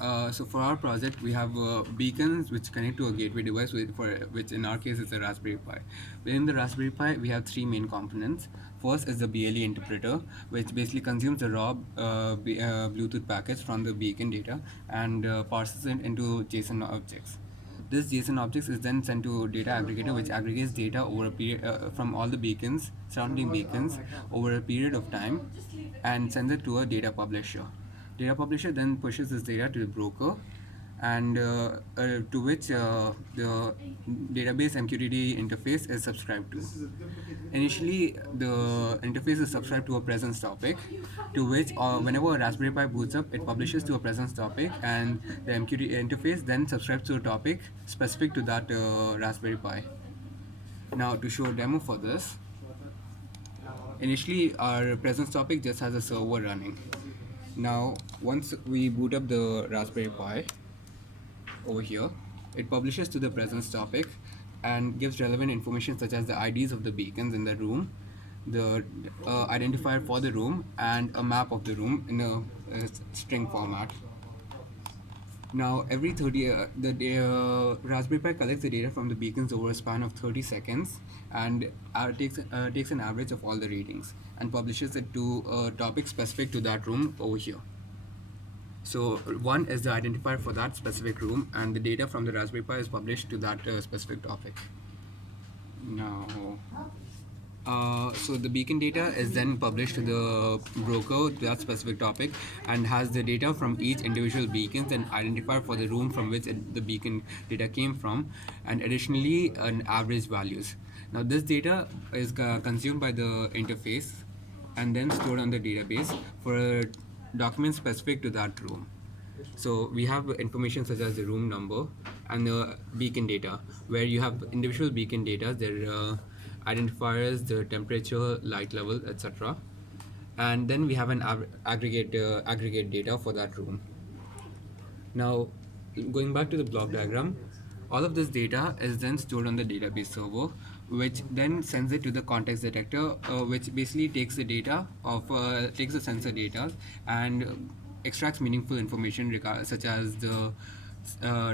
So for our project, we have beacons which connect to a gateway device, which in our case is a Raspberry Pi. Within the Raspberry Pi, we have three main components. First is the BLE interpreter, which basically consumes the raw Bluetooth packets from the beacon data and parses it into JSON objects. This JSON objects is then sent to data aggregator, which aggregates data over a period from all the beacons, surrounding beacons, over a period of time, and sends it to a data publisher. Data publisher then pushes this data to the broker, and to which the database MQTT interface is subscribed to. Initially, the interface is subscribed to a presence topic, to which whenever a Raspberry Pi boots up, it publishes to a presence topic, and the MQTT interface then subscribes to a topic specific to that Raspberry Pi. Now, to show a demo for this, initially our presence topic just has a server running. Now, once we boot up the Raspberry Pi over here, it publishes to the presence topic and gives relevant information such as the IDs of the beacons in the room, the identifier for the room, and a map of the room in a string format. Now, every 30, the Raspberry Pi collects the data from the beacons over a span of 30 seconds and takes an average of all the readings and publishes it to a topic specific to that room over here. So one is the identifier for that specific room, and the data from the Raspberry Pi is published to that specific topic. Now, so the beacon data is then published to the broker to that specific topic and has the data from each individual beacons and identifier for the room from which the beacon data came from, and additionally an average values. Now this data is consumed by the interface and then stored on the database for a document specific to that room. So we have information such as the room number and the beacon data, where you have individual beacon data, their identifiers, the temperature, light level, etc. And then we have an aggregate data for that room. Now, going back to the block diagram, all of this data is then stored on the database server, which then sends it to the context detector, which basically takes the data of takes the sensor data and extracts meaningful information such as the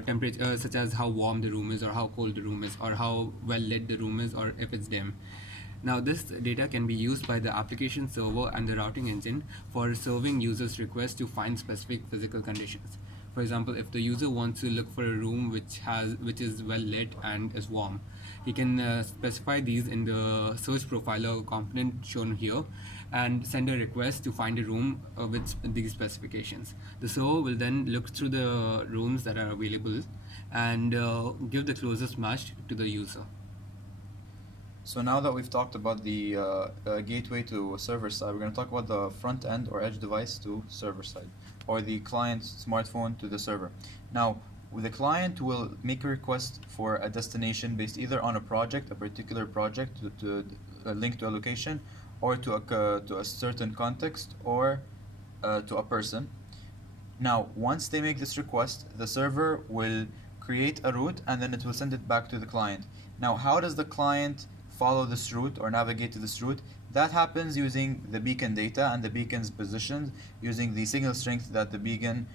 temperature, such as how warm the room is, or how cold the room is, or how well lit the room is, or if it's dim. Now, this data can be used by the application server and the routing engine for serving users' requests to find specific physical conditions. For example, if the user wants to look for a room which is well lit and is warm, he can specify these in the search profiler component shown here and send a request to find a room with these specifications. The server will then look through the rooms that are available and give the closest match to the user. So now that we've talked about the gateway to server side, we're going to talk about the front end or edge device to server side, or the client smartphone to the server. Now, the client will make a request for a destination based either on a project, a particular project to link to a location, or to a certain context, or to a person. Now, once they make this request, the server will create a route and then it will send it back to the client. Now, how does the client follow this route or navigate to this route? That happens using the beacon data and the beacon's position, using the signal strength that the beacon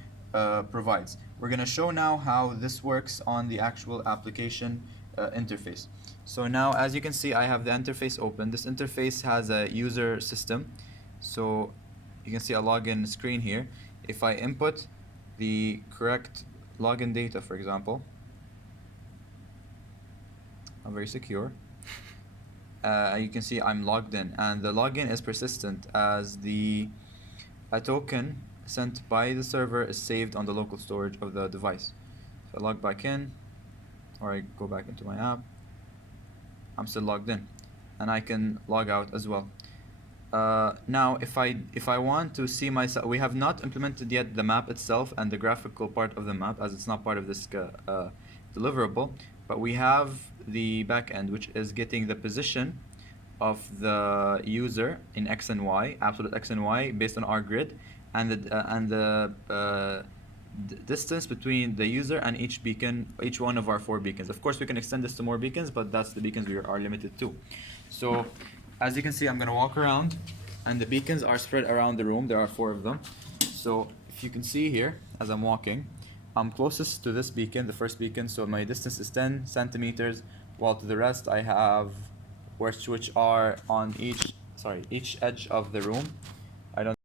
provides. We're going to show now how this works on the actual application interface. So now, as you can see, I have the interface open. This interface has a user system. So you can see a login screen here. If I input the correct login data, for example, I'm very secure. You can see I'm logged in, and the login is persistent as a token sent by the server is saved on the local storage of the device. So I log back in, or I go back into my app, I'm still logged in, and I can log out as well. Now, if I want to see myself, we have not implemented yet the map itself and the graphical part of the map, as it's not part of this deliverable, but we have the backend, which is getting the position of the user in X and Y, absolute X and Y, based on our grid, and the distance between the user and each beacon, each one of our 4 beacons. Of course, we can extend this to more beacons, but that's the beacons we are limited to. So, as you can see, I'm going to walk around, and the beacons are spread around the room. There are 4 of them. So, if you can see here, as I'm walking, I'm closest to this beacon, the first beacon, so my distance is 10 centimeters, while to the rest I have which are on each edge of the room. I don't